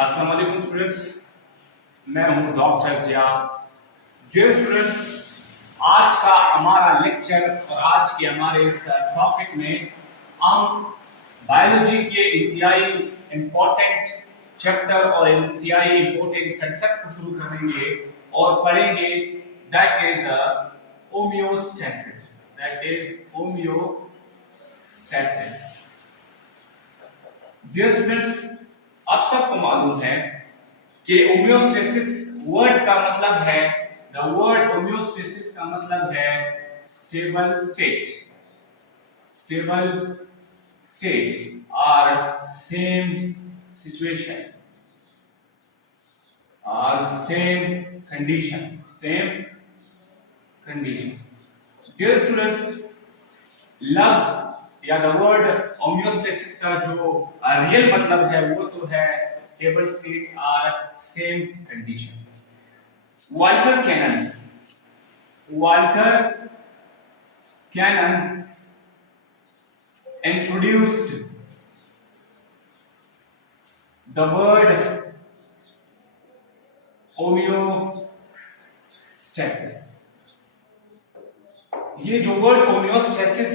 अस्सलाम वालेकुम स्टूडेंट्स, मैं हूं डॉक्टर जिया। डियर स्टूडेंट्स, आज का हमारा लेक्चर और आज के हमारे इस टॉपिक में हम बायोलॉजी के इंतहाई इम्पोर्टेंट चैप्टर और इंतहाई इम्पोर्टेंट कंसेप्ट को शुरू करेंगे और पढ़ेंगे। That is homeostasis. Dear students, आप सबको मालूम है कि होम्योस्टेसिस वर्ड का मतलब है, द वर्ड होम्योस्टेसिस का मतलब है स्टेबल स्टेट। स्टेबल स्टेट और सेम सिचुएशन और सेम कंडीशन। डियर स्टूडेंट्स, लफ्ज या द वर्ड होम्योस्टेसिस का जो रियल मतलब है वो तो है स्टेबल स्टेट और same condition. Walter Cannon introduced the word homeostasis। ये जो वर्ड होम्योस्टेसिस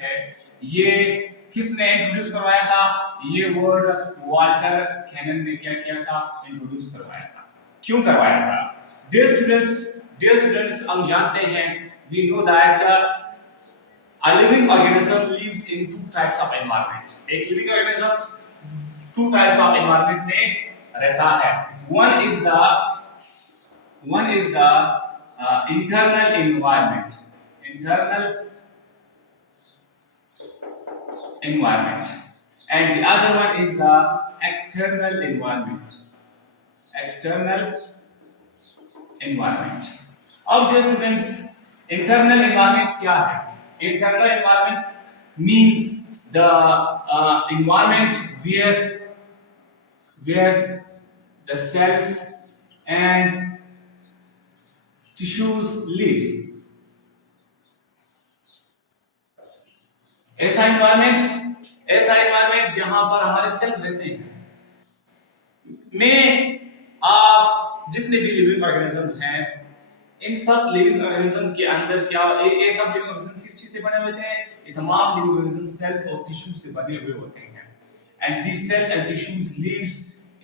है, ये किसने इंट्रोड्यूस करवाया था? ये वर्ड वाल्टर कैनन ने क्या किया था? इंट्रोड्यूस करवाया था। क्यों करवाया था? डियर स्टूडेंट्स, हम जानते हैं, we know that a living organism lives in two types of environment। एक living organism two types of environment में रहता है। one is the internal environment and the other one is the external environment। अब जो students, internal environment क्या है? Internal environment means the environment where the cells and tissues lives। ऐसा environment जहां पर हमारे सेल्स रहते हैं। में आप जितने भी लिविंग ऑर्गेनिजम्स हैं, इन सब लिविंग ऑर्गेनिज्म के अंदर क्या ये सब लिविंग ऑर्गेनिज्म किस चीज से बने होते हैं? ये तमाम लिविंग ऑर्गेनिज्म सेल्स और टिश्यूज से बने हुए होते हैं। And these cells and tissues lives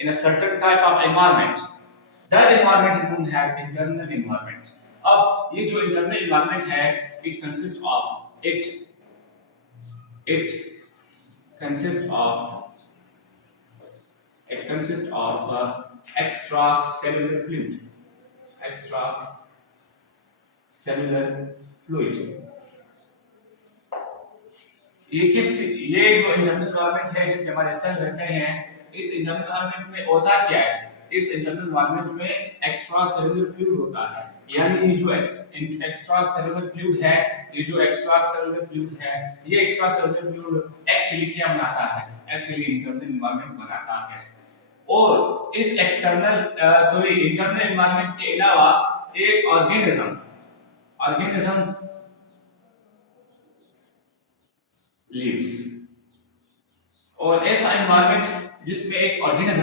in a certain type of environment। that environment is known as internal environment। अब ये जो इंटरनल एनवायरनमेंट है, it consists of extracellular fluid। ये जो इंटरनल एनवायरनमेंट है जिसमें हमारे सेल रहते हैं, इस इंटरनल एनवायरनमेंट में होता क्या है? इस इंटरनल एनवायरनमेंट में एक्स्ट्रा सेलुलर फ्लूइड होता है। यानी ये जो एक्स्ट्रा सेलुलर फ्लूइड है, ये एक्स्ट्रा सेलुलर फ्लूइड एक्चुअली क्या बनाता है? एक्चुअली इंटरनल एनवायरनमेंट बनाता है। और इस इंटरनल एनवायरनमेंट के अलावा एक ऑर्गेनिज्म lives। और ऐसा एनवायरनमेंट जिसमें एक ऑर्गेनिज्म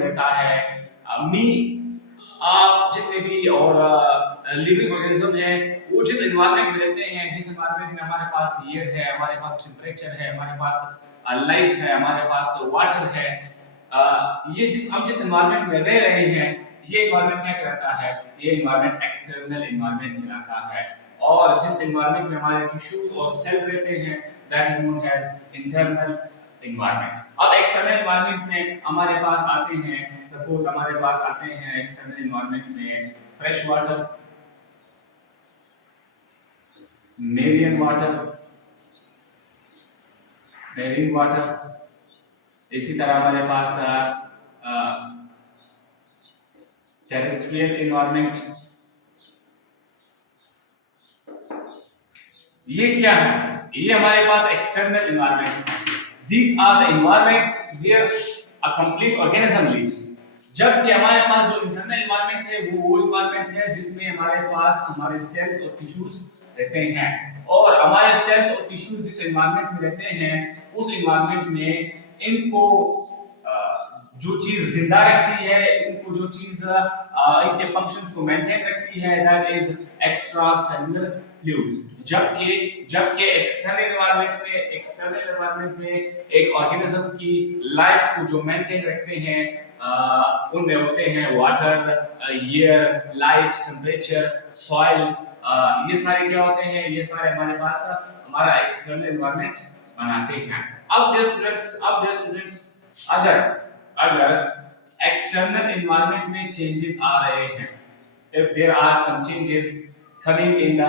रहता है, आप जितने भी और लिविंग ऑर्गेनिज्म है, वो जिस एनवायरनमेंट में रहते हैं, जिस एनवायरनमेंट में हमारे पास एयर है, हमारे पास टेम्परेचर है, हमारे पास लाइट है, हमारे पास वाटर है, ये हम जिस एनवायरनमेंट में रह रहे हैं, ये एनवायरनमेंट क्या कहलाता है? ये एनवायरनमेंट एक्सटर्नल एनवायरनमेंट कहलाता है। और जिस एनवायरनमेंट में हमारे टिश्यूज और सेल्स रहते हैं, that is known as internal environment. अब एक्सटर्नल एनवायरनमेंट में हमारे पास आते हैं, सपोज हमारे पास आते हैं एक्सटर्नल एनवायरनमेंट में फ्रेश वाटर, मेरीन वाटर, इसी तरह हमारे पास टेरेस्ट्रियल एनवायरनमेंट। ये क्या है? ये हमारे पास एक्सटर्नल एनवायरनमेंट्स हैं। These are the environments where a complete organism lives। जबकि हमारे पास जो इंटरनल एनवायरनमेंट है, वो एनवायरनमेंट है जिसमें हमारे पास हमारे सेल्स और टिश्यूज रहते हैं। और हमारे सेल्स और टिश्यूज जिस एनवायरनमेंट में रहते हैं, उस एनवायरनमेंट में इनको जो चीज जिंदा रखती है, इनको जो चीज इनके फंक्शंस को मेंटेन रखती है, that is extra cellular fluid. जबकि एक्सटर्नल एनवायरनमेंट में एक ऑर्गेनिज्म की लाइफ को जो मेंटेन रखते हैं उनमें होते हैं water, air, light, temperature, soil. ये सारे क्या होते हैं, ये सारे हमारे पास हमारा एक्सटर्नल एनवायरनमेंट बनाते हैं। अब डियर स्टूडेंट्स, अगर एक्सटर्नल एनवायरनमेंट में चेंजेस आ रहे हैं, if there are some changes coming in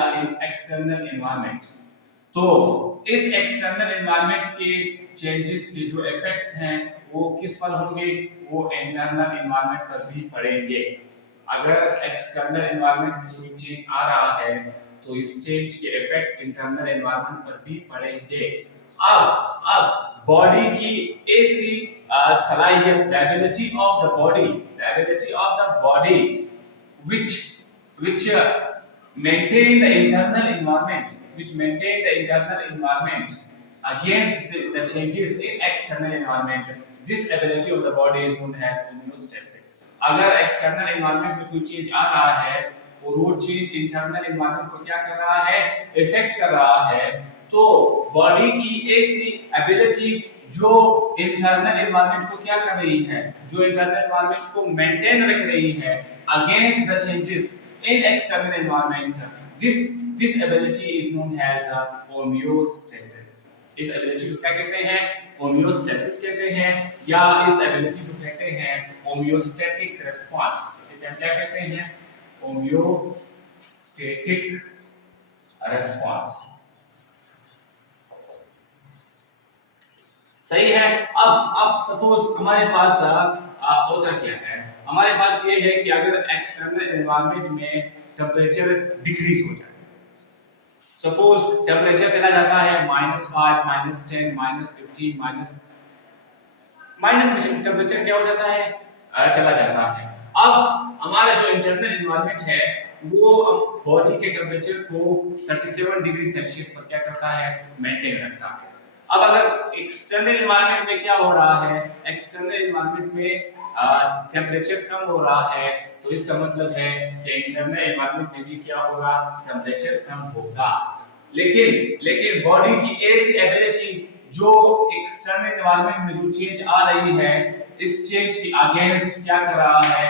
external environment, तो इस एक्सटर्नल एनवायरनमेंट के चेंजेस के जो इफेक्ट्स हैं वो किस पर होंगे, वो इंटरनल एनवायरनमेंट पर भी पड़ेंगे। अगर एक्सटर्नल एनवायरनमेंट में कोई चेंज आ रहा है तो इस चेंज के इफेक्ट इंटरनल एनवायरनमेंट पर भी पड़ेंगे। अब बॉडी की ऐसी सलाहियत, the ability of the body which maintain the internal environment against the changes in external environment. This ability of the body is known as homeostasis. अगर एक्सटर्नल एनवायरनमेंट में कोई चेंज आ रहा है और वो चेंज इंटरनल एनवायरनमेंट को क्या कर रहा है, इफेक्ट कर रहा है, तो बॉडी की ऐसी एबिलिटी जो इंटरनल एनवायरनमेंट को क्या कर रही है, जो इंटरनल एनवायरनमेंट को मेंटेन रख रही है against the changes in external environment, this ability is known as homeostasis. इस ability को क्या कहते हैं, homeostasis कहते हैं, या इस ability को कहते हैं homeostatic response। इसे हम क्या कहते हैं, homeostatic response। सही है। अब सपोज हमारे पास होता क्या है, हमारे पास ये है कि अगर एक्सटर्नल एनवायरनमेंट में टेम्परेचर डिक्रीज हो जाए, सपोज टेम्परेचर चला जाता है -5, -10, -15, माइनस में टेम्परेचर क्या हो जाता है, चला जाता है। अब हमारा जो इंटरनल एनवायरनमेंट है वो बॉडी के टेम्परेचर को 37 डिग्री सेल्सियस पर क्या करता है, मेंटेन रखता है। अब अगर एक्सटर्नल एनवायरनमेंट में क्या हो रहा है, एक्सटर्नल एनवायरनमेंट में टेम्परेचर कम हो रहा है, तो इसका मतलब है कि इंटरनल एनवायरनमेंट में भी क्या होगा, टेम्परेचर कम होगा। लेकिन बॉडी की ऐसी एबिलिटी जो एक्सटर्नल एनवायरनमेंट में जो चेंज आ रही है, इस चेंज की अगेंस्ट क्या कर रहा है,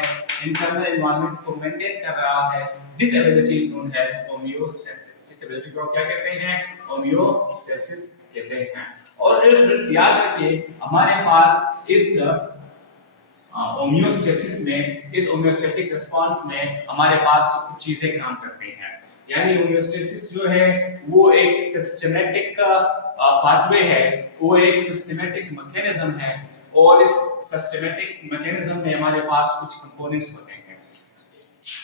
इंटरनल एनवायरनमेंट को मेंटेन कर रहा है। This ability is known as homeostasis. इस एबिलिटी को क्या कहते हैं, होमियोस्टेसिस कहते हैं। और स्टूडेंट्स याद रखिए, हमारे पास इस होमियोस्टेसिस में, इस होमियोस्टेटिक रिस्पांस में हमारे पास कुछ चीजें काम करती हैं। यानी होमियोस्टेसिस जो है वो एक सिस्टमैटिक पाथवे है, वो एक सिस्टमैटिक मैकेनिज्म है, और इस सिस्टमैटिक मैकेनिज्म में हमारे पास कुछ कंपोनेंट्स होते हैं।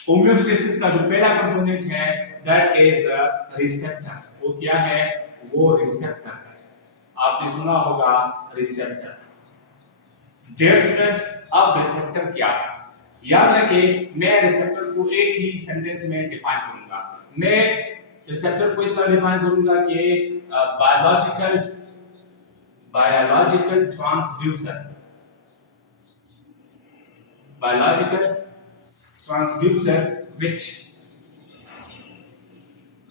होमियोस्टेसिस का जो पहला कंपोनेंट है दैट इज रिसेप्टर। वो क्या है, वो रिसेप्टर है। आपने सुना होगा रिसेप्टर। डियर स्टूडेंट्स, अब रिसेप्टर क्या है, याद रखिए मैं रिसेप्टर को एक ही सेंटेंस में डिफाइन करूंगा। मैं रिसेप्टर को इस तरह डिफाइन करूंगा कि biological transducer which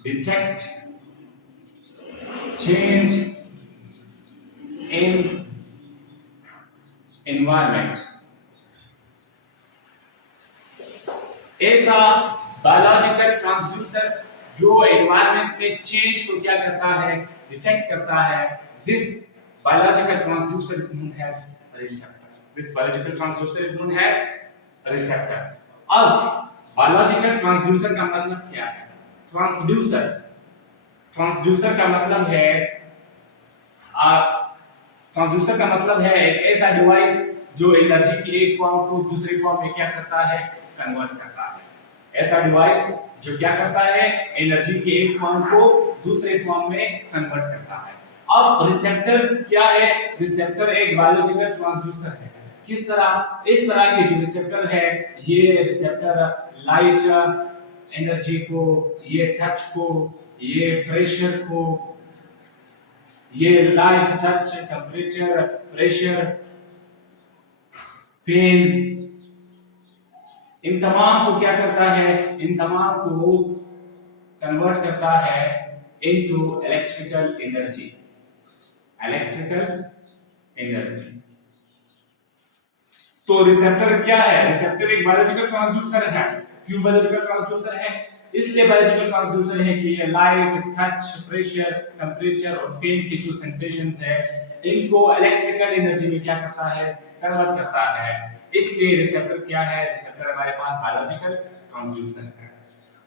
detect change in environment। ऐसा बायोलॉजिकल ट्रांसड्यूसर जो एनवायरनमेंट में चेंज को क्या करता है, डिटेक्ट करता है। This biological transducer is known as receptor. This biological transducer is known as receptor. अब बायोलॉजिकल ट्रांसड्यूसर का मतलब क्या है, ट्रांसड्यूसर का मतलब है ट्रांसड्यूसर का मतलब है एक ऐसा डिवाइस जो एनर्जी की एक फॉर्म को दूसरी फॉर्म में क्या करता है, कन्वर्ट करता है। ऐसा डिवाइस जो क्या करता है, एनर्जी की एक फॉर्म को दूसरे फॉर्म में कन्वर्ट करता है। अब रिसेप्टर क्या है, रिसेप्टर एक बायोलॉजिकल ट्रांसड्यूसर है। किस तरह, इस तरह के जो रिसेप्टर है, ये रिसेप्टर लाइट एनर्जी को, ये टच को, ये प्रेशर को, ये light, touch, temperature, pressure, pain, इन तमाम को क्या करता है, इन तमाम को कन्वर्ट करता है into electrical energy, electrical energy. तो रिसेप्टर क्या है? रिसेप्टर एक बायोलॉजिकल ट्रांसड्यूसर है। क्यों बायोलॉजिकल ट्रांसड्यूसर है? इसलिए बायोलॉजिकल ट्रांसड्यूसर है कि ये लाइट, टच, प्रेशर, टेम्परेचर और पेन की जो सेंसेशंस है इनको इलेक्ट्रिकल एनर्जी में क्या करता है, कन्वर्ट करता है। इसलिए रिसेप्टर क्या है? रिसेप्टर हमारे पास बायोलॉजिकल ट्रांसड्यूसर है।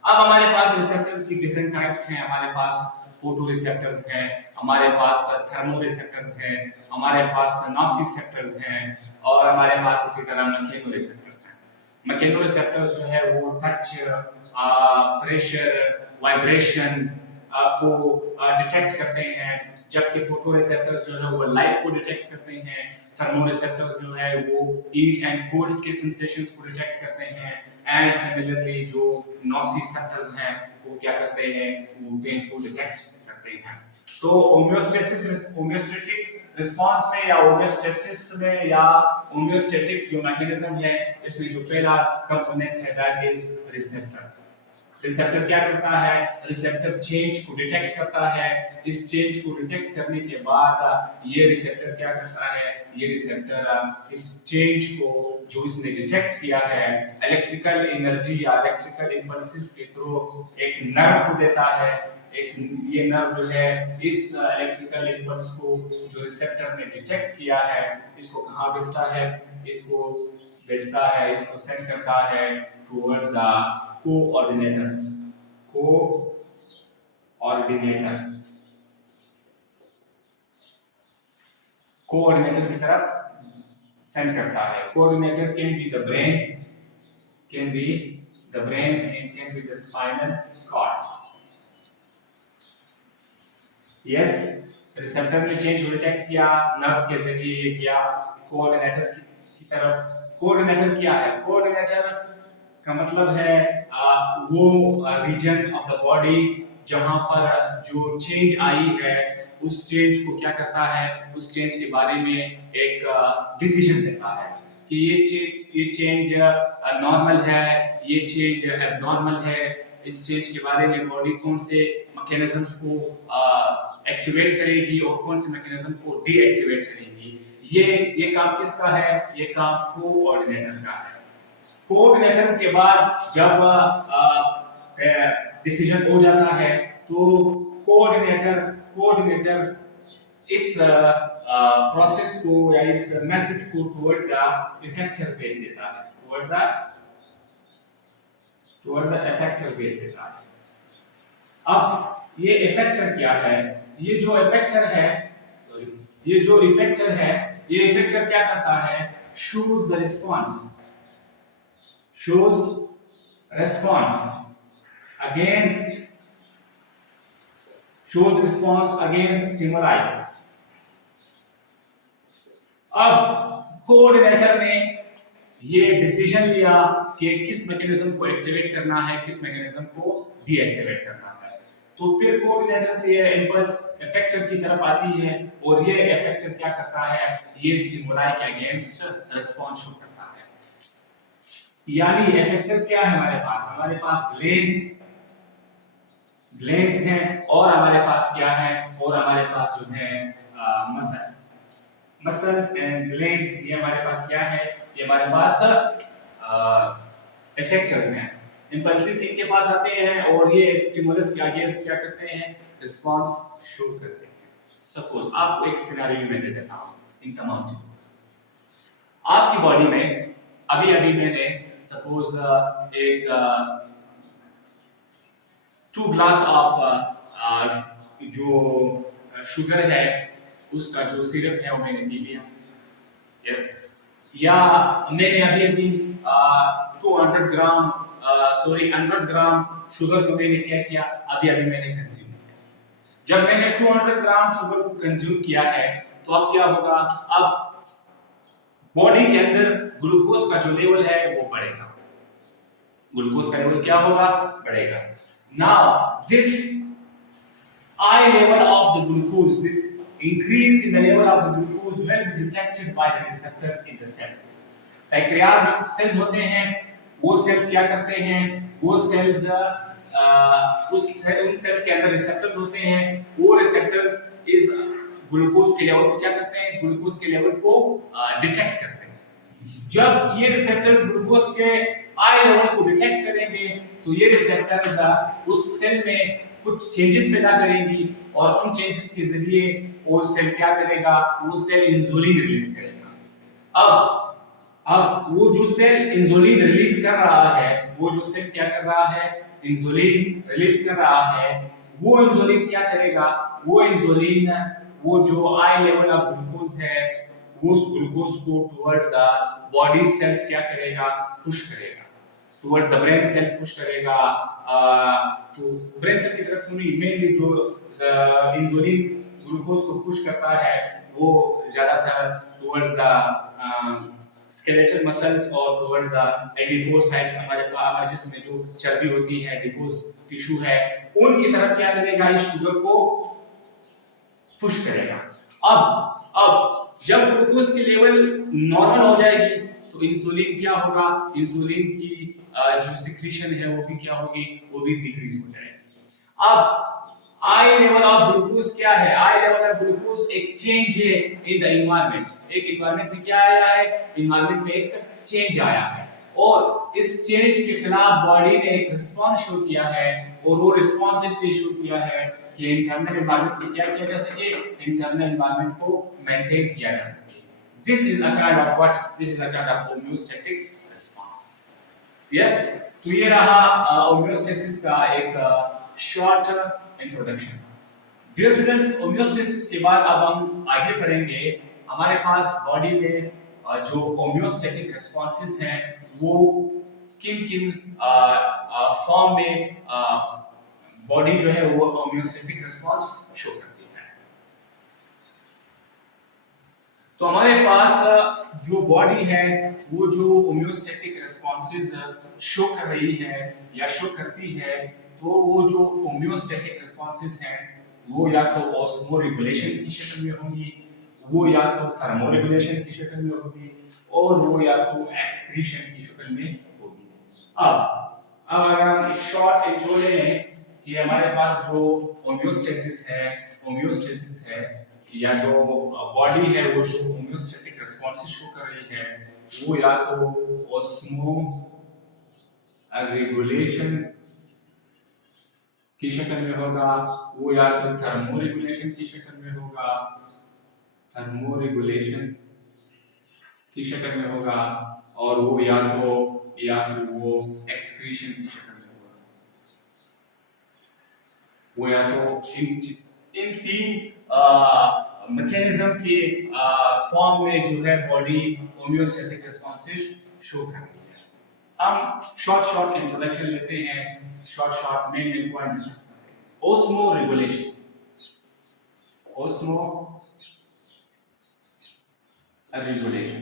अब हमारे पास रिसेप्टर की डिफरेंट टाइप्स हैं। हमारे पास फोटो रिसेप्टर्स हैं, हमारे पास थर्मो रिसेप्टर्स हैं, हमारे पास नॉसिसेप्टर्स हैं और हमारे पास इसी तरह मैकेनो रिसेप्टर्स हैं। मैकेनो रिसेप्टर्स जो है वो टच, प्रेशर, वाइब्रेशन को डिटेक्ट करते हैं, जबकि फोटो रिसेप्टर्स जो है वो लाइट को डिटेक्ट करते हैं। थर्मो रिसेप्टर्स जो है वो हीट एंड कोल्ड के सेंसेशंस को डिटेक्ट करते हैं। एंड सिमिलरली जो नॉसिसेप्टर्स हैं वो क्या करते हैं, वो पेन को डिटेक्ट करते हैं। तो होम्योस्टैटिक रिस्पांस में या होम्योस्टेसिस में या होम्योस्टैटिक जो मैकेनिज्म है, इसमें जो पहला कंपोनेंट है दैट इज रिसेप्टर। रिसेप्टर क्या करता है? रिसेप्टर चेंज को डिटेक्ट करता है। इस चेंज को डिटेक्ट करने के बाद ये रिसेप्टर क्या करता है? ये रिसेप्टर इस चेंज को जो इसने डिटेक्ट किया है इलेक्ट्रिकल एनर्जी या इलेक्ट्रिकल इंपल्सेस के थ्रू एक नर्व को देता है। एक ये नर्व जो है इस इलेक्ट्रिकल इंपल्स को जो रिसेप्टर ने डिटेक्ट किया है इसको कहाँ भेजता है? इसको भेजता है, इसको सेंड करता है toward the coordinators, coordinator, coordinator की तरफ सेंड करता है। Coordinator can be the brain, can be the brain and can be the spinal cord. Yes, receptor ने चेंज को डिटेक्ट किया, नर्व के जरिए ये किया कोऑर्डिनेटर की तरफ। कोऑर्डिनेटर क्या है? कोऑर्डिनेटर का मतलब है वो रीजन ऑफ द बॉडी जहां पर जो चेंज आई है उस चेंज को क्या करता है, उस चेंज के बारे में एक डिसीजन देता है कि ये चेंज नॉर्मल है, ये चेंज एबनॉर्मल है। इस चेंज के बारे में बॉडी कौन से मैकेनिज्म्स को एक्टिवेट करेगी और कौन से मैकेनिज्म को डीएक्टिवेट करेगी। ये काम किसका है? ये काम कोऑर्डिनेटर का है। कोऑर्डिनेटर के बाद जब डिसीजन हो जाता है तो कोऑर्डिनेटर इस प्रोसेस को या इस मैसेज को टुवर्ड द इफेक्टर भेज देता है, टुवर्ड द इफेक्टर भेज देता है। अब ये इफेक्टर क्या है? ये जो इफेक्टर है, ये जो इफेक्टर है, ये इफेक्टर क्या करता है? Shows the response, shows response against stimuli। अब कोऑर्डिनेटर ने ये डिसीजन लिया कि किस मैकेनिज्म को एक्टिवेट करना है, किस मैकेनिज्म को डीएक्टिवेट करना है। तो फिर कोऑर्डिनेटर से ये इंपल्स इफेक्टर की तरफ आती है और ये इफेक्टर क्या करता है? ये स्टिमुलाई के अगेंस्ट रिस्पांस शो करता है। यानी इफेक्टर क्या है हमारे पास? हमारे पास ग्लैंड्स हैं और हमारे पास क्या है? और हमारे पास जो है मसल्स एंड ग्लैंड्स। ये हमारे पास क्या है? ये हमारे पास इफेक्टर्स हैं। इंपल्सेस इनके पास आते हैं और ये स्टिमुलस के अगेंस्ट क्या करते हैं? रिस्पांस शो करते हैं। सपोज आपको एक सिनेरियो में दे देता हूं इन तमाम चीजों। आपकी बॉडी में अभी मैंने सपोज एक 2 ग्लास ऑफ जो शुगर है उसका जो सिरप है वो मैंने पी लिया। यस, या मैंने अभी 100 ग्राम शुगर को मैंने क्या किया? अभी मैंने कंज्यूम किया। जब मैंने 200 ग्राम शुगर को कंज्यूम किया है तो अब क्या होगा? अब बॉडी के अंदर ग्लूकोज का जो लेवल है वो बढ़ेगा। ग्लूकोज का लेवल क्या होगा? बढ़ेगा। Now this high level of the glucose, this increase in the level of the glucose will be detected by the receptors in the cell. Pancreas में सेल्स होते हैं, वो सेल्स क्या करते हैं, वो सेल्स उन सेल्स के अंदर रिसेप्टर्स होते हैं, वो रिसेप्टर्स इस ग्लूकोज के लेवल को क्या करते हैं, ग्लूकोज के लेवल को डिटेक्ट करते हैं। जब ये रिसेप्टर्स ग्लूकोज के हाई लेवल को डिटेक्ट करेंगे तो ये रिसेप्टर्स उस सेल में कुछ चेंजेस पैदा करेंगी और उन चेंजेस के जरिए वो सेल क्या करेगा, वो सेल इंसुलिन रिलीज करेगा। अब वो जो सेल इंसुलिन रिलीज कर रहा है, वो जो सेल क्या कर रहा है, इंसुलिन रिलीज कर रहा है, वो इंसुलिन क्या करेगा, वो इंसुलिन वो जो हाई लेवल ऑफ ग्लूकोज है, वो उस ग्लूकोज को टुवर्ड द बॉडी सेल्स क्या करेगा, पुश करेगा, toward the brain cell push करेगा, तो ब्रेन सेल की तरफ मेनली जो इंसुलिन ग्लूकोज को पुश करता है वो ज्यादातर टुवर्ड द स्केलेटल मसल्स और टुवर्ड द एडिपोसाइट्स, हमारे जिस्म में जो चर्बी होती है, एडिपोस टिश्यू है, उनकी तरफ क्या करेगा, इस शुगर को पुश करेगा। अब जब ग्लूकोज की लेवल नॉर्मल हो जाएगी तो इंसुलिन क्या होगा, इंसुलिन की जो सिक्रीशन है वो भी क्या होगी, वो भी डिक्रीज हो जाएगी। अब हाई लेवल ऑफ ग्लूकोज क्या है, हाई लेवल ऑफ ग्लूकोज एक चेंज है इन द एनवायरनमेंट, एक एनवायरनमेंट में क्या आया है, एनवायरनमेंट में एक चेंज आया है और इस चेंज के खिलाफ बॉडी ने एक रिस्पांस शो किया है और वो रिस्पांस इसलिए शो किया है कि इंटरनल एनवायरनमेंट में क्या किया जा सके, इंटरनल एनवायरनमेंट को मेंटेन किया जा सके। This is a kind of what, this is a kind of homeostatic response. Yes, तो ये रहा होम्योस्टेसिस का एक short introduction. Dear students, homeostasis के बाद अब हम आगे पढ़ेंगे हमारे पास बॉडी में जो होम्योस्टैटिक रिस्पांसेस हैं वो किन किन फॉर्म में बॉडी जो है वो होम्योस्टैटिक रिस्पांस शो करती है। तो हमारे पास जो बॉडी है वो जो होम्योस्टैटिक रिस्पांसेस शो कर रही है या शो करती है, तो वो जो होम्योस्टैटिक रिस्पांसेस हैं वो या तो ऑस्मोरेगुलेशन की शक्ल में होंगी, वो या तो थर्मोरेगुलेशन की शक्ल में होगी और वो या तो एक्सक्रीशन की शक्ल में होगी। अब अगर हम एक शॉर्ट इंट्रो ले लें कि हमारे पास जो होम्योस्टेसिस है या जो बॉडी है वो जो होम्योस्टैटिक रिस्पांसेस शो कर रही है वो या तो ऑस्मो रेगुलेशन की शक्ल में होगा, वो या तो थर्मोरेगुलेशन की शक्ल में होगा, थर्मोरेगुलेशन की शक्ल में होगा और वो या तो वो एक्सक्रीशन की शक्ल में होगा, वो या तो इन तीन मैकेनिज्म के फॉर्म में जो है बॉडी होम्योस्टैटिक रिस्पांसेस शो कर रही है। हम शॉर्ट इंट्रोडक्शन लेते हैं, शॉर्ट मेन पॉइंट डिस्कस करते हैं। Osmo regulation, osmo regulation,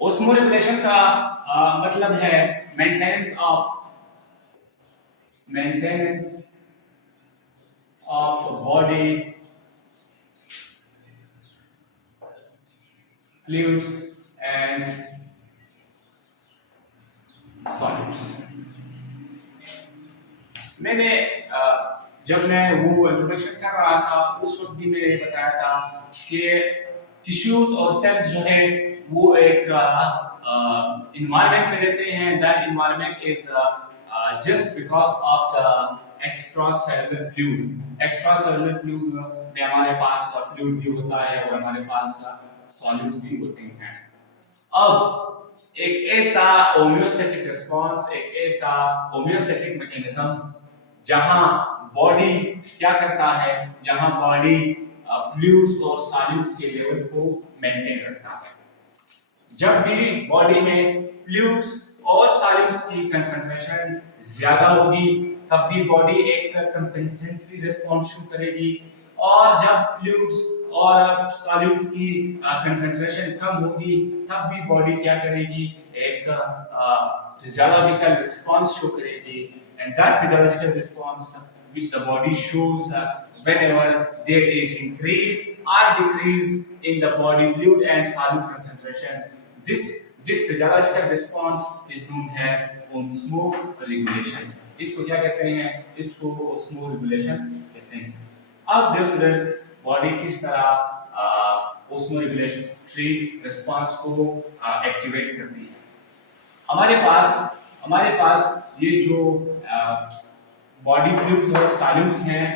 osmo regulation का मतलब है maintenance of body fluids and solids। मैंने जब मैं वो इंट्रोडक्शन कर रहा था उस वक्त भी मैंने बताया था कि टिश्यूज और सेल्स जो है वो एक environment में रहते हैं, that environment is just because of the extracellular fluid। extracellular fluid में हमारे पास fluid भी होता है और हमारे पास सॉलिड्स भी होते हैं। अब एक ऐसा होम्योस्टैटिक रिस्पांस, एक ऐसा होम्योस्टैटिक मैकेनिज्म जहां बॉडी क्या करता है, जहां बॉडी फ्लूइड्स और सॉलिड्स के लेवल को मेंटेन रखता है। जब भी बॉडी में फ्लूइड्स और सॉलिड्स की कंसंट्रेशन ज्यादा होगी तब भी बॉडी एक कंपेंसेटरी रिस्पांस शो करेगी और जब फ्लूइड्स और सॉलिड्स की कंसंट्रेशन कम होगी तब भी बॉडी क्या करेगी, एक फिजियोलॉजिकल रिस्पांस शो करेगी, and that physiological response which the body shows whenever there is increase or decrease in the body fluid and solute concentration. This physiological response is known as osmoregulation. इसको क्या कहते हैं? इसको osmoregulation कहते हैं। अब dear students, body किस तरह osmoregulatory response को एक्टिवेट करती है? हमारे पास ये जो बॉडी फ्लूइड्स और सॉल्यूट्स हैं,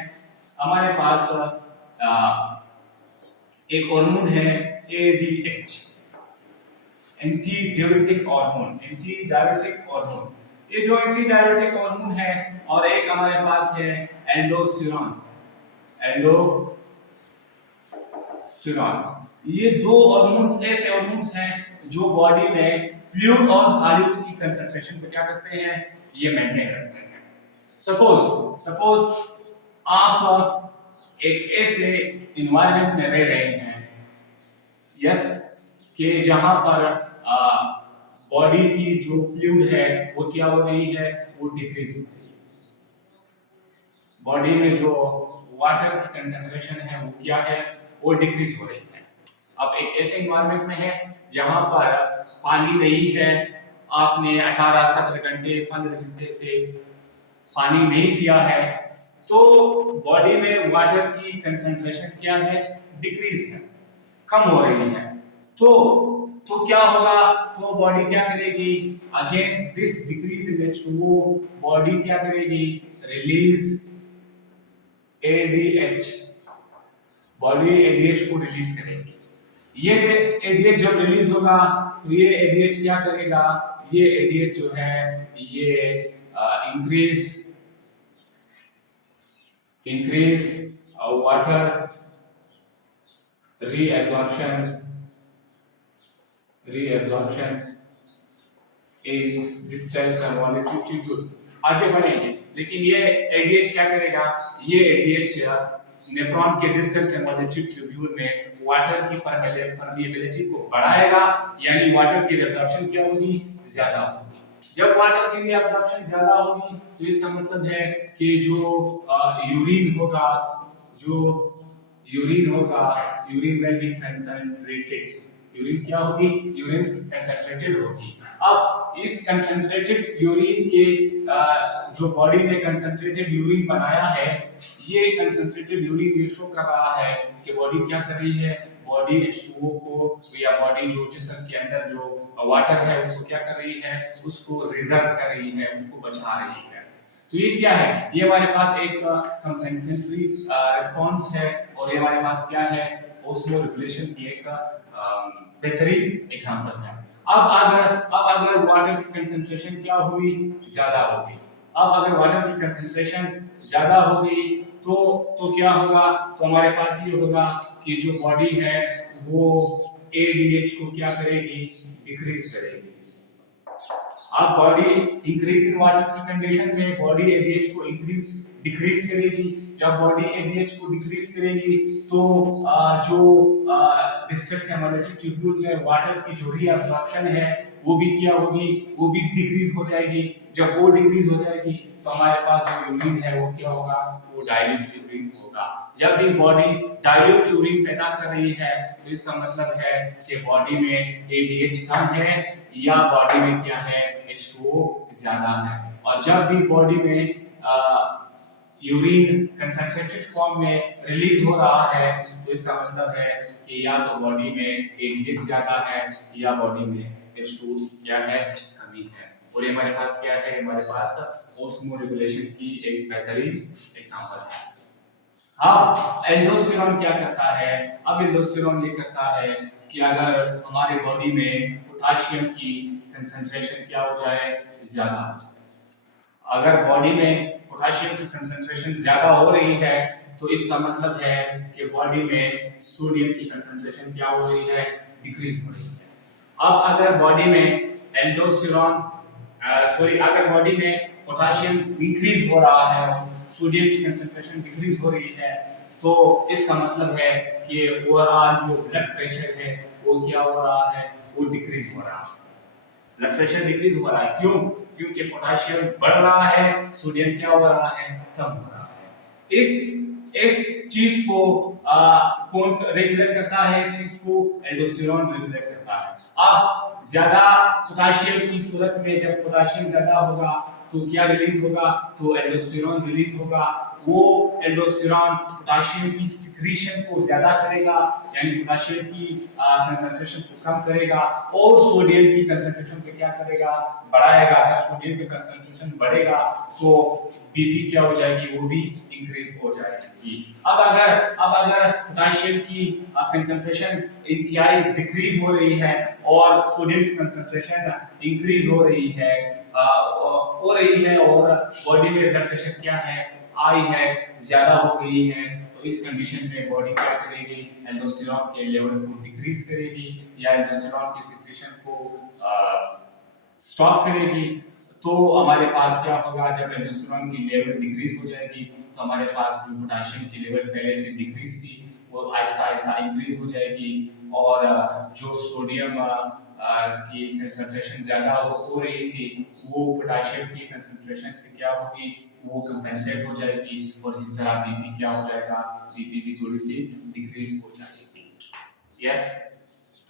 हमारे पास एक हार्मोन है ADH, एंटी डाययूरेटिक हार्मोन। ये जो एंटी डाययूरेटिक हार्मोन है, और एक हमारे पास है एल्डोस्टेरोन। ये दो हार्मोन्स ऐसे हार्मोन्स हैं जो बॉडी में फ्लूइड और सॉल्यूट की कंसंट्रेशन को क्या करते हैं? ये मेंटेन करते हैं। सपोज आप एक ऐसे इन्वायरमेंट में रह रहे हैं, यस, कि जहां पर बॉडी की जो फ्लूइड है वो क्या हो रही है? वो डिक्रीज हो रही है। बॉडी में जो वाटर की कंसंट्रेशन है वो क्या है? वो डिक्रीज हो रही है। अब एक ऐसे इन्वायरमेंट में है जहां पर पानी नहीं है, आपने 18-17 घंटे 15 घंटे से पानी नहीं पिया है, तो बॉडी में वाटर की कंसंट्रेशन क्या है? डिक्रीज है, कम हो रही है। तो क्या होगा? तो बॉडी क्या करेगी? Against this decrease in H2O, body क्या करेगी? Release ADH। बॉडी ADH को रिलीज करेगी। ये ADH जब रिलीज होगा तो ये ADH क्या करेगा? ये ADH जो है ये इंक्रीज वाटर रीएब्जॉर्प्शन इन डिस्टल कन्वॉल्यूटिव ट्यूब्यूल। आगे बढ़ेंगे, लेकिन ये ADH क्या करेगा? ये ADH नेफ्रॉन के डिस्टल कन्वॉल्यूटिव ट्यूब्यूल में वाटर की परमिएबिलिटी को बढ़ाएगा, यानी वाटर की रिएब्जॉर्प्शन क्या होगी? ज्यादा होगी। जब वाटर की रिएब्जॉर्प्शन ज्यादा होगी तो इसका मतलब है कि जो urine will be concentrated. Urine क्या होगी? यूरिन कंसंट्रेटेड होगी। अब इस कंसंट्रेटेड यूरिन के जो बॉडी ने कंसंट्रेटेड यूरिन बनाया है, ये कंसंट्रेटेड यूरिन ये शो कर रहा है कि बॉडी क्या कर रही है? बॉडी H2O को, या बॉडी जो जिस्म के अंदर जो वाटर है उसको क्या कर रही है? उसको रिजर्व कर रही है, उसको बचा रही है। तो ये क्या है? ये हमारे पास एक कंपेंसेटरी रिस्पांस है, और ये हमारे पास क्या है? ओस्मोरेगुलेशन की एक बेहतरीन एग्जांपल है। अब अगर वाटर की कंसंट्रेशन क्या हुई? ज्यादा होगी। अब अगर वाटर की कंसंट्रेशन ज्यादा होगी तो क्या होगा? तो हमारे पास ये होगा कि जो बॉडी है वो ADH को क्या करेगी? डिक्रीज करेगी। अब बॉडी इंक्रीज इन वाटर की कंडीशन में बॉडी ADH को डिक्रीज करेगी। जब बॉडी ADH को डिक्रीज करेगी तो जो डिस्टल कन्वॉल्यूटिव ट्यूब्यूल में वाटर की जो रीअब्जॉर्प्शन है वो भी क्या होगी? वो भी डिक्रीज हो जाएगी। जब वो डिक्रीज हो जाएगी तो हमारे पास जो यूरिन है वो क्या होगा? वो डाइल्यूट यूरिन होगा। जब भी बॉडी डाइल्यूट यूरिन पैदा कर रही है तो इसका मतलब है कि बॉडी में ADH कम है, या बॉडी में क्या है? H2O ज्यादा है। और जब भी बॉडी में यूरिन कंसंट्रेटेड फॉर्म में रिलीज हो रहा है तो इसका मतलब है कि या तो बॉडी में ADH ज्यादा है, या बॉडी में H2O क्या है? कमी है। और ये हमारे पास क्या है? हमारे पास ओस्मोरेगुलेशन की एक बेहतरीन एग्जांपल है। हाँ, एल्डोस्टेरोन क्या करता है? अब एल्डोस्टेरोन ये करता है कि अगर हमारे बॉडी में पोटेशियम की कंसंट्रेशन क्या हो जाए? ज्यादा हो जाए। अगर बॉडी में पोटेशियम की कंसंट्रेशन ज्यादा हो रही है तो इसका मतलब है कि बॉडी में सोडियम की कंसंट्रेशन क्या हो रही है? डिक्रीज हो रही है। अब अगर बॉडी में अगर बॉडी में पोटेशियम इंक्रीज हो रहा है, सोडियम की कंसंट्रेशन डिक्रीज हो रही है, तो इसका मतलब है कि ओवरऑल जो ब्लड प्रेशर है वो क्या हो रहा है? वो डिक्रीज हो रहा है। ब्लड प्रेशर डिक्रीज हो रहा है। क्यों? क्योंकि पोटेशियम बढ़ रहा है, सोडियम क्या हो रहा है? कम हो रहा है। इस चीज को कौन रेगुलेट करता है? इस चीज को एल्डोस्टेरोन रेगुलेट करता है। अब ज्यादा पोटेशियम की सूरत में जब पोटेशियम ज्यादा होगा तो क्या रिलीज होगा? तो एल्डोस्टेरोन रिलीज होगा। वो एल्डोस्टेरोन पोटेशियम की सिक्रीशन को ज्यादा करेगा, यानी पोटेशियम की कंसंट्रेशन को कम करेगा, और सोडियम की कंसंट्रेशन को क्या करेगा? बढ़ाएगा। जब सोडियम की कंसंट्रेशन बढ़ेगा तो बीपी क्या हो जाएगी? वो भी इंक्रीज हो जाएगी। अब अगर पोटेशियम की कंसंट्रेशन इंतहाई डिक्रीज हो रही है और सोडियम की कंसंट्रेशन इंक्रीज हो रही है और बॉडी में ब्लड प्रेशर क्या है? हाई है, ज्यादा हो गई है, तो इस कंडीशन में बॉडी क्या करेगी? एल्डोस्टेरोन के लेवल को डिक्रीज करेगी या एल्डोस्टेरोन की सिक्रीशन को स्टॉप करेगी। तो हमारे पास क्या होगा? जब एल्डोस्टेरोन की लेवल डिक्रीज हो जाएगी तो हमारे पास जो पोटेशियम की लेवल पहले से डिक्रीज थी वो आहिस्ता आहिस्ता इंक्रीज हो जाएगी, और जो सोडियम की कंसंट्रेशन ज्यादा हो रही थी वो पोटेशियम की कंसंट्रेशन से क्या होगी? वो कंपेंसेट हो जाएगी, और इसी तरह बीपी क्या हो जाएगा? बीपी भी थोड़ी सी डिक्रीज हो जाएगी। यस,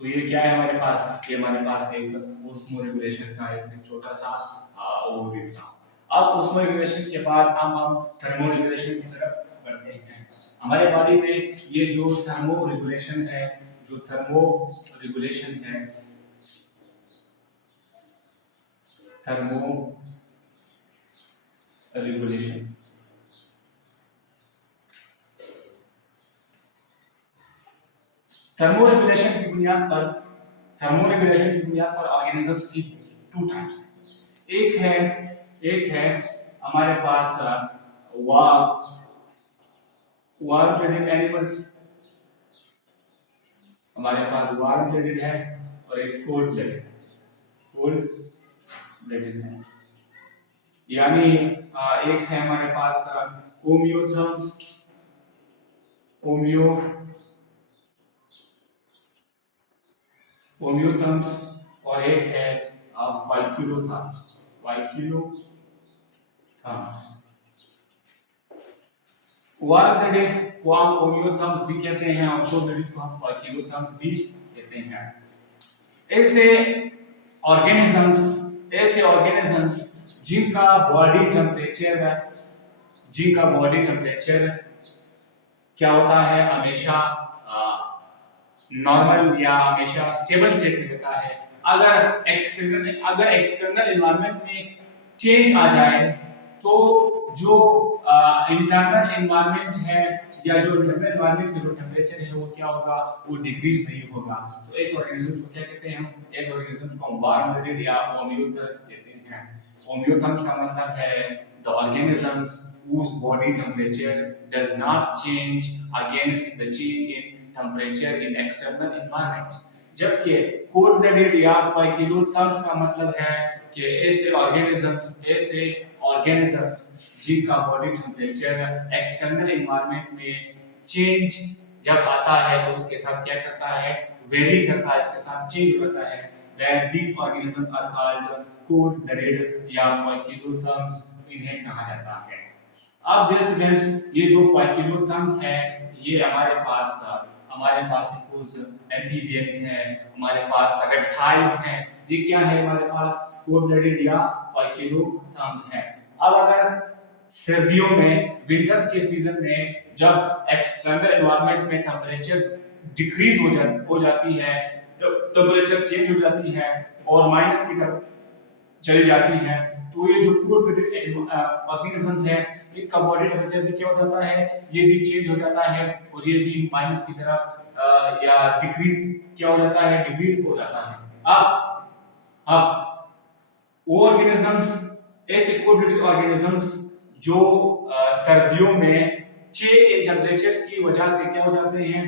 तो ये क्या है हमारे पास? ये हमारे पास एक ओस्मोरेगुलेशन का एक छोटा सा ओवरव्यू था। अब ओस्मोरेगुलेशन के बाद हम थर्मोरेगुलेशन की तरफ बढ़ते हैं। हमारे बॉडी में ये जो थर्मोरेगुलेशन है, जो थर्मोरेगुलेशन है, थर्मोरेगुलेशन थर्मोरेगुलेशन की बुनियाद पर ऑर्गेनिजम्स की टू टाइप्स हैं। एक है हमारे पास वार्म ब्लडेड एनिमल्स, हमारे पास वार्म ब्लडेड है, और एक कोल्ड ब्लडेड है। यानी एक है हमारे पास होम्योथर्म्स और एक है वाइक्यूलोथर्म्स। वार्म ब्लडेड को हम होम्योथर्म्स भी कहते हैं और कोल्ड ब्लडेड को हम वाइक्यूलोथर्म्स भी कहते हैं। ऐसे ऑर्गेनिजम्स जिनका बॉडी टेम्परेचर क्या होता है? हमेशा नॉर्मल या हमेशा स्टेबल स्टेट में रहता है। अगर एक्सटर्नल एनवायरनमेंट में चेंज आ जाए तो जो इंटरनल एनवायरनमेंट है या जो इंटरनल एनवायरनमेंट का जो टेम्परेचर है वो क्या होगा? वो डिक्रीज नहीं होगा। तो इस ऑर्गेनिजम्स को क्या कहते हैं? इस ऑर्गेनिजम्स को हम वार्म ब्लडेड या होम्योथर्म्स कहते हैं। होम्योथर्म्स का मतलब है the organisms whose body temperature does not change against the change in temperature in external environment। जबकि कोल्ड ब्लडेड या वाइक्यूलोथर्म्स का मतलब है कि ऐसे ऑर्गेनिजम्स जिनका बॉडी टेम्परेचर एक्सटर्नल एनवायरनमेंट में चेंज जब आता है तो उसके साथ क्या करता है? वेरी करता है, इसके साथ चेंज होता है। That these organisms are called cold blooded या वाइक्यूलोथर्म्स इन्हें कहा जाता है। अब डियर स्टूडेंट्स, ये जो वाइक्यूलोथर्म्स है ये हमारे पास सपोज एम्फीबियंस हैं, हमारे पास रेप्टाइल्स हैं। ये क्या है? हमारे पास कोल्ड ब्लडेड या वाइक्यूलोथर्म्स हैं। अब अगर सर्दियों में, विंटर के सीजन में जब एक्सटर्नल एनवायरनमेंट में टेम्परेचर डिक्रीज हो जाती है, टेम्परेचर चेंज हो जाती है और माइनस की तरफ चली जाती है, तो ये जो कोल्ड ब्लडेड ऑर्गेनिजम्स हैं इनका बॉडी टेम्परेचर भी क्या हो जाता है? ये भी चेंज हो जाता है और ये भी माइनस की तरफ या डिक्रीज क्या हो जाता है? डिग्री हो जाता है। अब वो ऑर्गेनिजम्स, ऐसे कोल्ड ब्लडेड ऑर्गेनिजम्स जो सर्दियों में चेंज इन टेम्परेचर की वजह से क्या हो जाते हैं?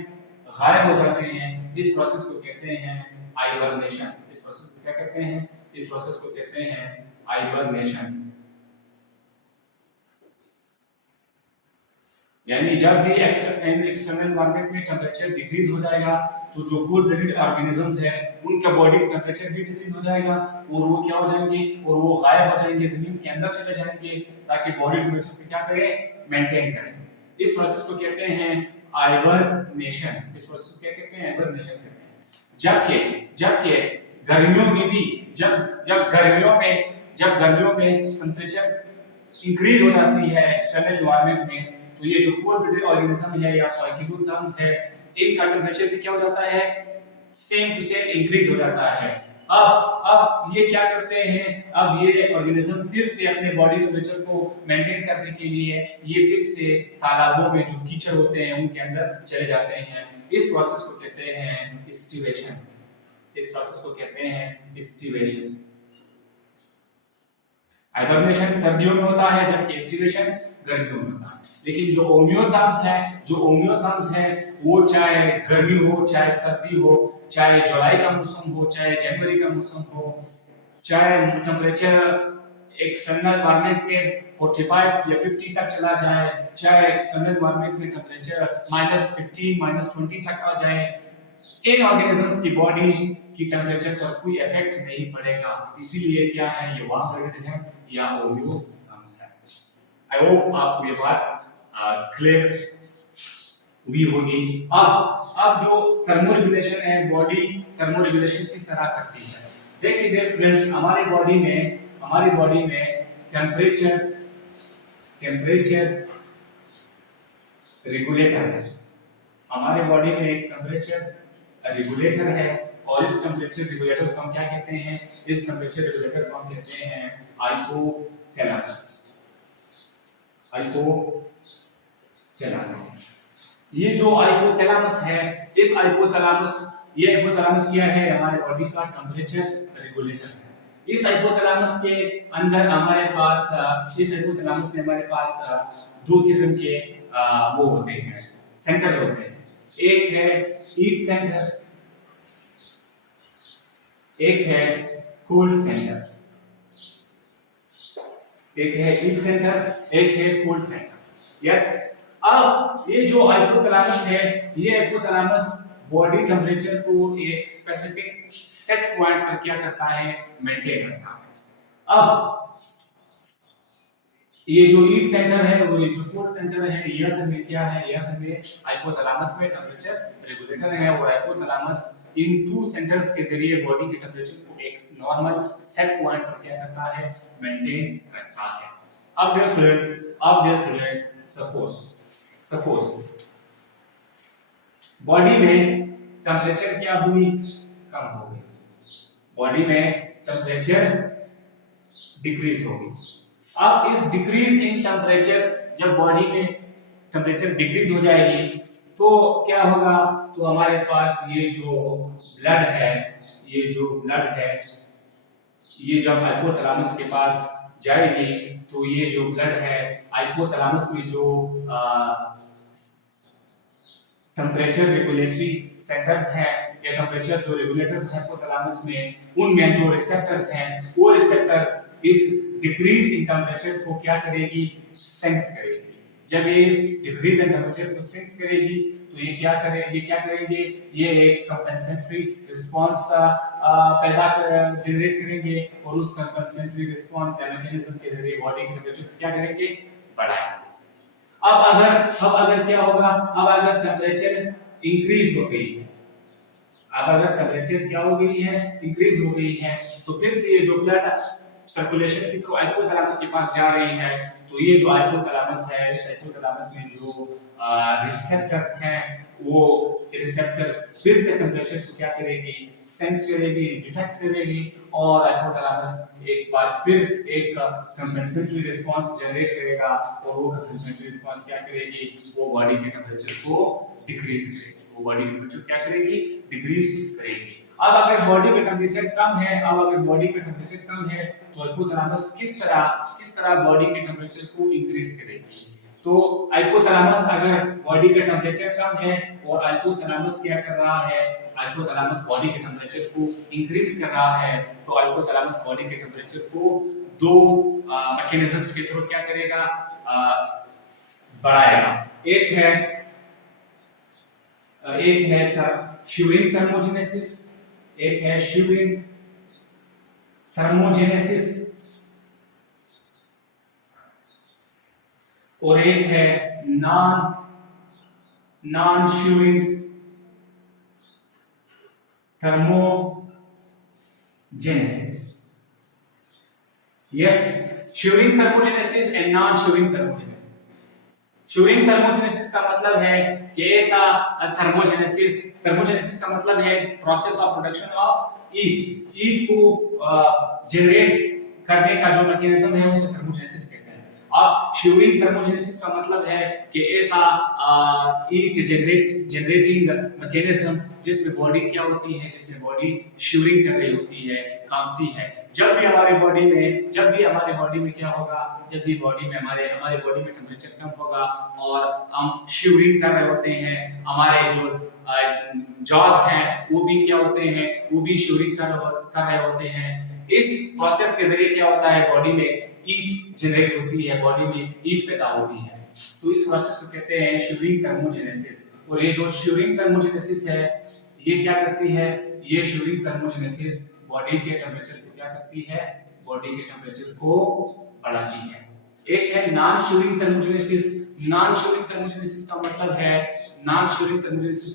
गायब हो जाते हैं। इस प्रोसेस को कहते हैं हाइबरनेशन। इस प्रोसेस को क्या कहते हैं? इस प्रोसेस को कहते हैं हाइबरनेशन। यानी जब भी एक्सटर्नल एनवायरनमेंट में टेम्परेचर डिक्रीज हो जाएगा तो जो कोल्ड ब्लडेड ऑर्गेनिजम्स है उनका बॉडी टेम्परेचर भी डिक्रीज हो जाएगा और वो क्या हो जाएंगे? और वो गायब हो जाएंगे, जमीन के अंदर चले जाएंगे ताकि बॉडी टेम्परेचर को क्या करें? मेंटेन करें। इस प्रोसेस को कहते हैं हाइबरनेशन। इस प्रोसेस को क्या कहते हैं? हाइबरनेशन कहते हैं। जबकि गर्मियों में भी जब गर्मियों में टेम्परेचर इंक्रीज हो जाती है एक्सटर्नल एनवायरनमेंट में, तो ये जो कोल्ड ब्लडेड ऑर्गेनिज्म है या किलोथर्म्स है, इनका टेम्परेचर भी क्या हो जाता है? सेम टू सेम इंक्रीज हो जाता है। अब ये क्या करते हैं? अब ये ऑर्गेनिज्म फिर से अपने बॉडी टेम्परेचर को मेंटेन करने के लिए ये फिर से तालाबों में जो कीचड़ होते हैं उनके अंदर चले जाते हैं। इस प्रोसेस को कहते हैं एस्टिवेशन। इस प्रोसेस को कहते हैं एस्टिवेशन। हाइबरनेशन सर्दियों में होता है जबकि एस्टिवेशन गर्मियों में होता है। लेकिन जो ओमियोथर्म्स है वो चाहे गर्मी हो, चाहे सर्दी हो, चाहे जुलाई का मौसम हो, चाहे जनवरी का मौसम हो, चाहे टेम्परेचर एक्सटर्नल एनवायरनमेंट में 45 या 50 तक चला जाए, चाहे एक्सटर्नल एनवायरनमेंट में टेम्परेचर -15 -20 तक आ जाए, इन ऑर्गेनिजम्स की बॉडी की टेम्परेचर पर कोई इफेक्ट नहीं पड़ेगा। इसीलिए क्या है? ये वार्म ब्लडेड है या ओमियोथर्म्स है। आई होप आपको ये बात क्लियर हुई होगी। अब जो थर्मोरेगुलेशन है, बॉडी थर्मोरेगुलेशन किस तरह करती है? देखिए स्टूडेंट्स, हमारी बॉडी में टेम्परेचर रेगुलेटर है। हमारे बॉडी में एक टेम्परेचर रेगुलेटर है और इस टेम्परेचर रेगुलेटर को हम क्या कहते हैं? इस टेम्परेचर रेगुलेटर को हम कहते हैं हाइपोथैलेमस। हाइपोथैलेमस। ये जो हाइपोथैलेमस है, इस हाइपोथैलेमस क्या है? हमारे बॉडी का टेम्परेचर रेगुलेटर है। इस हाइपोथैलेमस के अंदर हमारे पास दो किस्म के वो होते हैं, सेंटर्स होते हैं। एक है हीट सेंटर, एक है कोल्ड सेंटर। एक है हीट सेंटर, एक है कोल्ड सेंटर। यस। अब ये जो हाइपोथैलेमस है, ये हाइपोथैलेमस बॉडी टेम्परेचर को एक स्पेसिफिक सेट पॉइंट पर क्या करता है? मेंटेन करता है। अब ये जो हीट सेंटर है और ये जो कोल्ड सेंटर है, ये असल में क्या है? ये असल में हाइपोथैलेमस में टेम्परेचर रेगुलेटर है और हाइपोथैलेमस इन टू सेंटर्स के जरिए बॉडी के टेम्परेचर को एक नॉर्मल सेट पॉइंट पर क्या करता है? मेंटेन रखता है। अब डियर स्टूडेंट्स, सपोज बॉडी में टेम्परेचर क्या हुई? कम हो गई। बॉडी में टेम्परेचर डिक्रीज हो गई। अब इस डिक्रीज इन टेम्परेचर, जब बॉडी में टेम्परेचर डिक्रीज हो जाएगी तो क्या होगा? तो हमारे पास ये जो ब्लड है, ये जब हाइपोथैलेमस के पास जाएगी तो ये जो ब्लड है, हाइपोथैलेमस में जो टेम्परेचर रेगुलेटरी सेंटर्स हैं या टेम्परेचर जो रेगुलेटर्स हैं हाइपोथैलेमस में, उनमें जो रिसेप्टर्स हैं, वो रिसेप्टर्स इस डिक्रीज इन टेम्परेचर को क्या करेगी? सेंस करेगी। जब ये इस डिक्रीज इन टेम्परेचर को सेंस करेगी तो ये क्या करेंगे? ये एक कंपेंसेटरी रिस्पांस जनरेट करेंगे और उस कंपेंसेटरी रिस्पांस मैकेनिज्म के जरिए बॉडी की टेम्परेचर क्या करेंगे? बढ़ाएंगे। अब अगर क्या होगा? अब अगर टेम्परेचर इंक्रीज हो गई है, इंक्रीज हो गई है, तो फिर से ये जो ब्लड सर्कुलेशन के थ्रू हाइपोथैलेमस के पास जा रही है, तो ये जो हाइपोथैलेमस है, इस हाइपोथैलेमस में जो रिसेप्टर्स हैं, वो रिसेप्टर्स फिर से टेम्परेचर को क्या करेगी? सेंस करेगी, डिटेक्ट करेगी और हाइपोथैलेमस एक बार फिर एक कंपेंसेटरी रिस्पांस जनरेट करेगा और वो कंपेंसेटरी रिस्पांस क्या करेगी? वो बॉडी के टेम्परेचर को डिक्रीज करेगी। अब अगर बॉडी का टेम्परेचर कम है, तो हाइपोथैलेमस किस तरह बॉडी के टेम्परेचर को इंक्रीज करेगी? तो हाइपोथैलेमस, अगर बॉडी का टेम्परेचर कम है और हाइपोथैलेमस क्या कर रहा है? हाइपोथैलेमस बॉडी के टेम्परेचर को इंक्रीज कर रहा है, तो हाइपोथैलेमस बॉडी के टेम्परेचर को दो मैकेनिज्म्स के थ्रू क्या करेगा? बढ़ाएगा। एक है शिवरिंग थर्मोजेनेसिस, और एक है non श्यूरिंग thermogenesis. Yes, shearing thermogenesis and non-shearing thermogenesis. Shearing thermogenesis का मतलब है कि ऐसा थर्मोजेनेसिस का मतलब है process of production of heat को जनरेट करने का जो मैकेनिज्म है उसे थर्मोजेनेसिस कहते हैं। अब shearing thermogenesis का मतलब है कि ऐसा हीट जनरेटिंग मैकेनिज्म जिसमें बॉडी क्या होती है, जिसमें बॉडी shearing कर रही होती है, कांपती है। जब भी हमारे बॉडी में क्या होगा, जब भी हमारे बॉडी में टेम्परेचर कम होगा और हम शिवरिंग कर रहे होते हैं, हमारे जो जॉज हैं वो भी क्या होते हैं, वो भी शिवरिंग कर रहे होते हैं। इस प्रोसेस के जरिए क्या होता है, बॉडी में हीट जनरेट होती है, बॉडी में हीट पैदा होती है। तो इस प्रोसेस को कहते हैं शिवरिंग थर्मोजेनेसिस। और ये जो शिवरिंग थर्मोजेनेसिस है, ये क्या करती है, ये शिवरिंग थर्मोजेनेसिस बॉडी के टेम्परेचर को क्या करती है, बॉडी के टेम्परेचर को बढ़ाती है। एक है non shivering thermogenesis. Non shivering thermogenesis का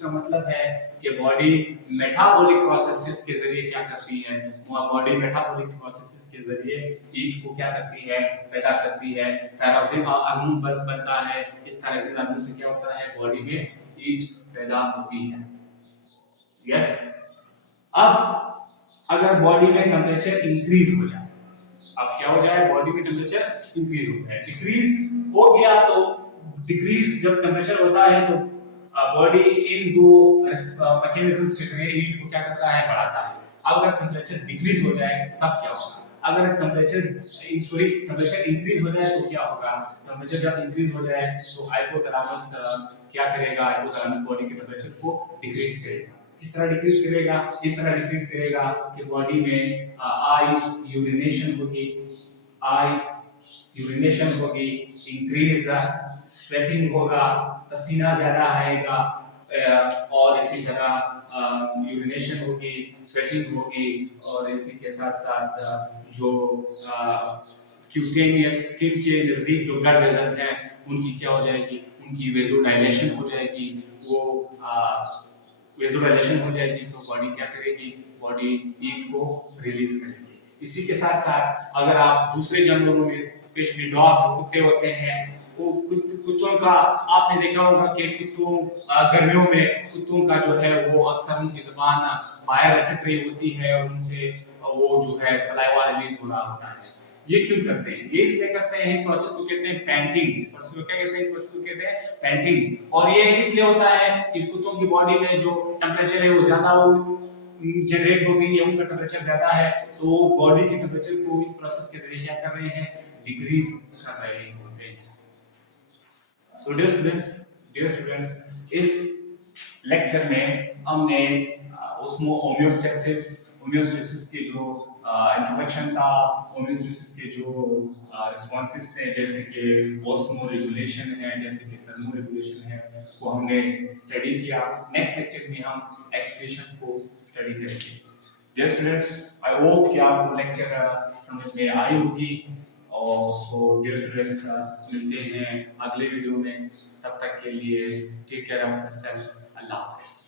मतलब है कि बॉडी मेटाबॉलिक प्रोसेसेस के जरिए क्या करती है, बॉडी मेटाबॉलिक प्रोसेसेस के जरिए हीट को क्या करती है, पैदा करती है। थायरोक्सिन हार्मोन बनता है, इस थायरोक्सिन हार्मोन से क्या होता है, बॉडी में हीट पैदा होती है। यस, अब अगर बॉडी में टेम्परेचर इंक्रीज हो जाए, अब क्या हो जाए, बॉडी में टेम्परेचर इंक्रीज हो जाए, डिक्रीज हो गया तो डिक्रीज जब टेम्परेचर होता है तो बॉडी इन दो मैकेनिज्म्स के जरिए हीट को क्या करता है, बढ़ाता है। अगर टेम्परेचर डिक्रीज हो जाए तब क्या होगा, अगर टेम्परेचर इंक्रीज हो जाए तो क्या होगा, टेम्परेचर जब इंक्रीज हो जाए तो हाइपोथैलेमस क्या करेगा, हाइपोथैलेमस बॉडी के टेम्परेचर को डिक्रीज करेगा। किस तरह डिक्रीज करेगा, इस तरह डिक्रीज करेगा कि बॉडी में आई यूरिनेशन होगी, इंक्रीज स्वेटिंग होगा, पसीना ज्यादा आएगा, और इसी तरह यूरिनेशन होगी, स्वेटिंग होगी, और इसी के साथ साथ जो क्यूटेनियस स्किन के नजदीक जो ब्लड वेसल्स हैं उनकी क्या हो जाएगी, उनकी वेसोडाइलेशन हो जाएगी। वो वेसोडाइलेशन हो जाएगी तो बॉडी क्या करेगी, बॉडी हीट को रिलीज करेगी। इसी के साथ साथ अगर आप दूसरे जानवरों में स्पेशली डॉग्स, कुत्ते होते हैं, वो कुत्तों का आपने देखा होगा कि गर्मियों में कुत्तों का जो है वो अक्सर उनकी जुबान बाहर लटक रही होती है और उनसे वो जो है सलाइवा रिलीज हो रहा होता है। ये क्यों करते हैं, ये इसलिए करते हैं, इस प्रोसेस को कहते हैं पैंटिंग। इस प्रोसेस को क्या कहते हैं, इस प्रोसेस को कहते हैं पैंटिंग। और ये इसलिए होता है कि कुत्तों की बॉडी में जो टेम्परेचर है वो ज्यादा जनरेट हो गई है, उनका टेम्परेचर ज्यादा है, तो बॉडी के टेम्परेचर को इस प्रोसेस के जरिए क्या कर रहे हैं, डिक्रीज कर रहे होते हैं। सो डियर स्टूडेंट्स, इस लेक्चर में हमने होमियोस्टेसिस के जो इंट्रोडक्शन था, होमियोस्टेसिस के जो रिस्पॉन्सेस थे, जैसे कि ऑस्मो रेगुलेशन है, जैसे कि थर्मो रेगुलेशन है, वो हमने स्टडी किया। नेक्स्ट लेक्चर में हम एक्सप्रेशन को स्टडी करेंगे। डियर स्टूडेंट्स, आई होप कि आपको लेक्चर समझ में आई होगी। और सो डियर स्टूडेंट्स, मिलते हैं अगले वीडियो में, तब तक के लिए टेक केयर ऑफ योरसेल्फ, अल्लाह हाफिज़।